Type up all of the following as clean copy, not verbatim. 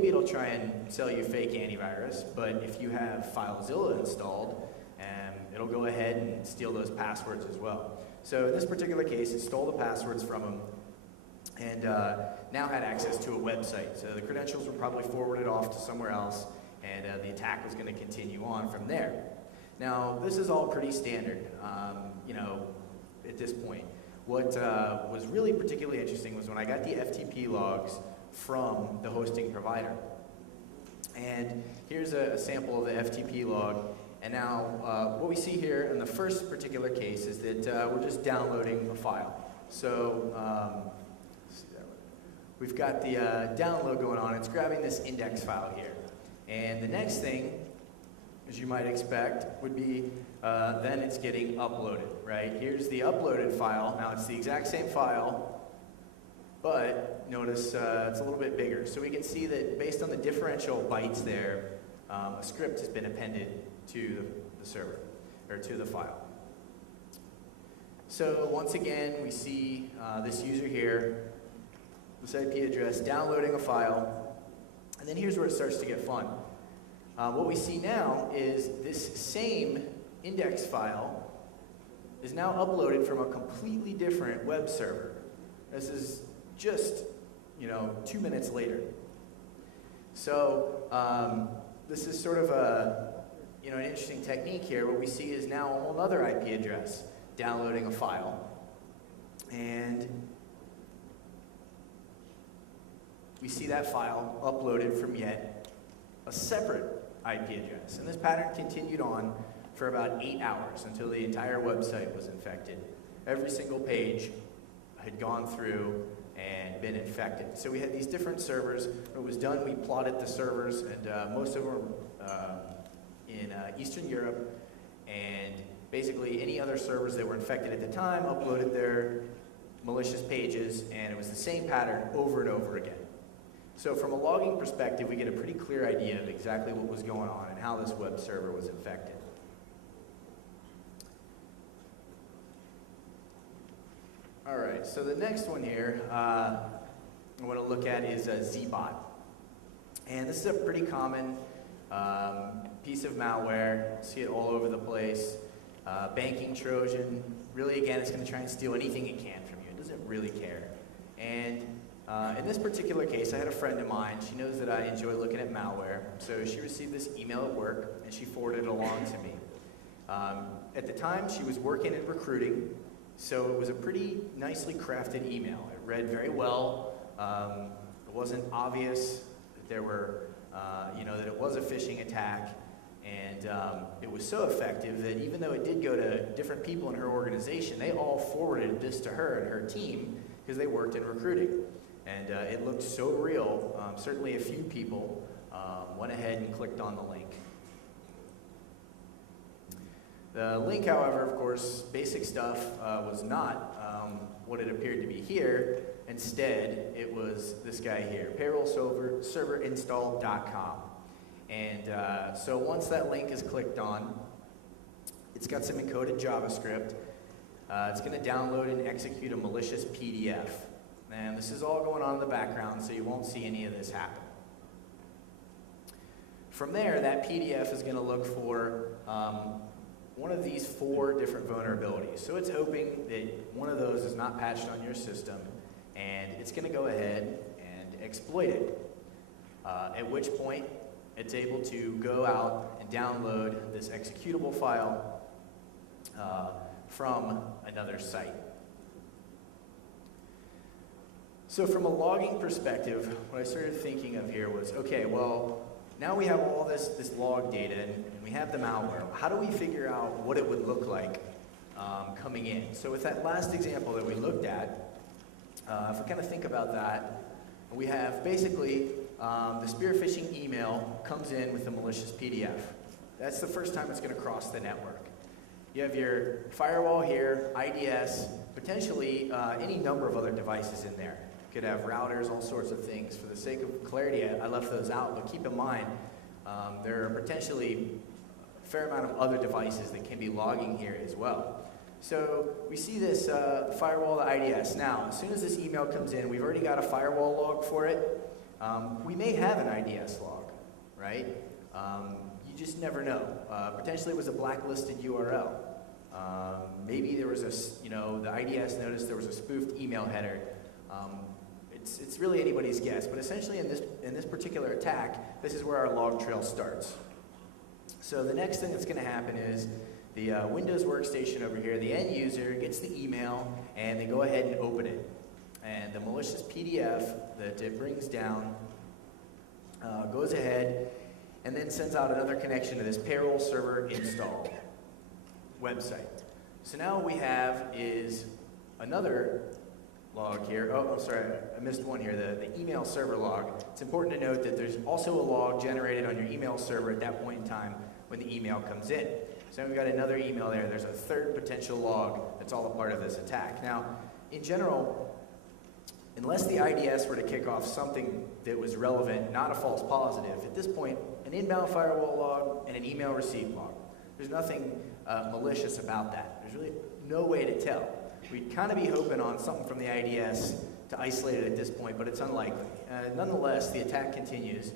maybe it'll try and sell you fake antivirus, but if you have FileZilla installed, it'll go ahead and steal those passwords as well. So in this particular case, it stole the passwords from them and now had access to a website. So the credentials were probably forwarded off to somewhere else, and the attack was going to continue on from there. Now, this is all pretty standard, at this point. What was really particularly interesting was when I got the FTP logs from the hosting provider. And here's a sample of the FTP log. And now, what we see here in the first particular case is that we're just downloading a file. So, we've got the download going on. It's grabbing this index file here. And the next thing, as you might expect, would be then it's getting uploaded, right? Here's the uploaded file. Now, it's the exact same file, but notice it's a little bit bigger. So we can see that based on the differential bytes there, a script has been appended to the server, or to the file. So once again, we see this user here, this IP address, downloading a file, and then here's where it starts to get fun. What we see now is this same index file is now uploaded from a completely different web server. This is just, 2 minutes later. So this is sort of an interesting technique here. What we see is now a whole other IP address downloading a file. And we see that file uploaded from yet a separate IP address. And this pattern continued on for about 8 hours until the entire website was infected. Every single page had gone through and been infected. So we had these different servers. When it was done, we plotted the servers, and most of them were in Eastern Europe, and basically any other servers that were infected at the time uploaded their malicious pages, and it was the same pattern over and over again. So from a logging perspective, we get a pretty clear idea of exactly what was going on and how this web server was infected. All right, so the next one here I want to look at is a Z-bot. And this is a pretty common piece of malware. You see it all over the place. Banking Trojan. Really, again, it's going to try and steal anything it can from you. It doesn't really care. And in this particular case, I had a friend of mine. She knows that I enjoy looking at malware. So she received this email at work, and she forwarded it along to me. At the time, she was working in recruiting, so it was a pretty nicely crafted email. It read very well. It wasn't obvious that there were, that it was a phishing attack. And it was so effective that even though it did go to different people in her organization, they all forwarded this to her and her team because they worked in recruiting. And it looked so real, certainly a few people went ahead and clicked on the link. The link, however, of course, basic stuff, was not what it appeared to be here. Instead, it was this guy here, payrollserverinstall.com. And so once that link is clicked on, it's got some encoded JavaScript. It's going to download and execute a malicious PDF. And this is all going on in the background, so you won't see any of this happen. From there, that PDF is going to look for one of these 4 different vulnerabilities. So it's hoping that one of those is not patched on your system, and it's going to go ahead and exploit it. At which point, it's able to go out and download this executable file from another site. So from a logging perspective, what I started thinking of here was, okay, well, now we have all this log data and we have the malware. How do we figure out what it would look like coming in? So with that last example that we looked at, if we kind of think about that, we have basically the spear phishing email comes in with a malicious PDF. That's the first time it's going to cross the network. You have your firewall here, IDS, potentially any number of other devices in there. You could have routers, all sorts of things. For the sake of clarity, I left those out, but keep in mind, there are potentially a fair amount of other devices that can be logging here as well. So we see this firewall to IDS. Now, as soon as this email comes in, we've already got a firewall log for it. we may have an IDS log, right? You just never know. Potentially it was a blacklisted URL. Maybe there was the IDS noticed there was a spoofed email header. It's really anybody's guess, but essentially in this particular attack, this is where our log trail starts. So the next thing that's going to happen is the Windows workstation over here, the end user gets the email and they go ahead and open it. And the malicious PDF that it brings down goes ahead and then sends out another connection to this payroll server install website. So now what we have is another log here. Oh, sorry, I missed one here, the email server log. It's important to note that there's also a log generated on your email server at that point in time when the email comes in. So we've got another email there. There's a third potential log that's all a part of this attack. Now, in general, unless the IDS were to kick off something that was relevant, not a false positive, at this point, an inbound firewall log and an email receipt log. There's nothing malicious about that. There's really no way to tell. We'd kind of be hoping on something from the IDS to isolate it at this point, but it's unlikely. Nonetheless, the attack continues.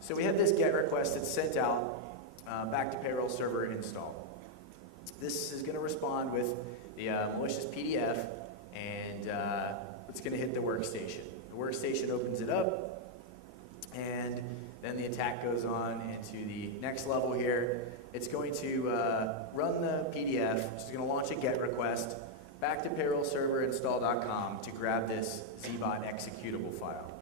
So we have this GET request that's sent out back to payroll server install. This is going to respond with the malicious PDF, and it's going to hit the workstation. The workstation opens it up, and then the attack goes on into the next level here. It's going to run the PDF, it's going to launch a GET request back to payroll server install.com to grab this zbot executable file.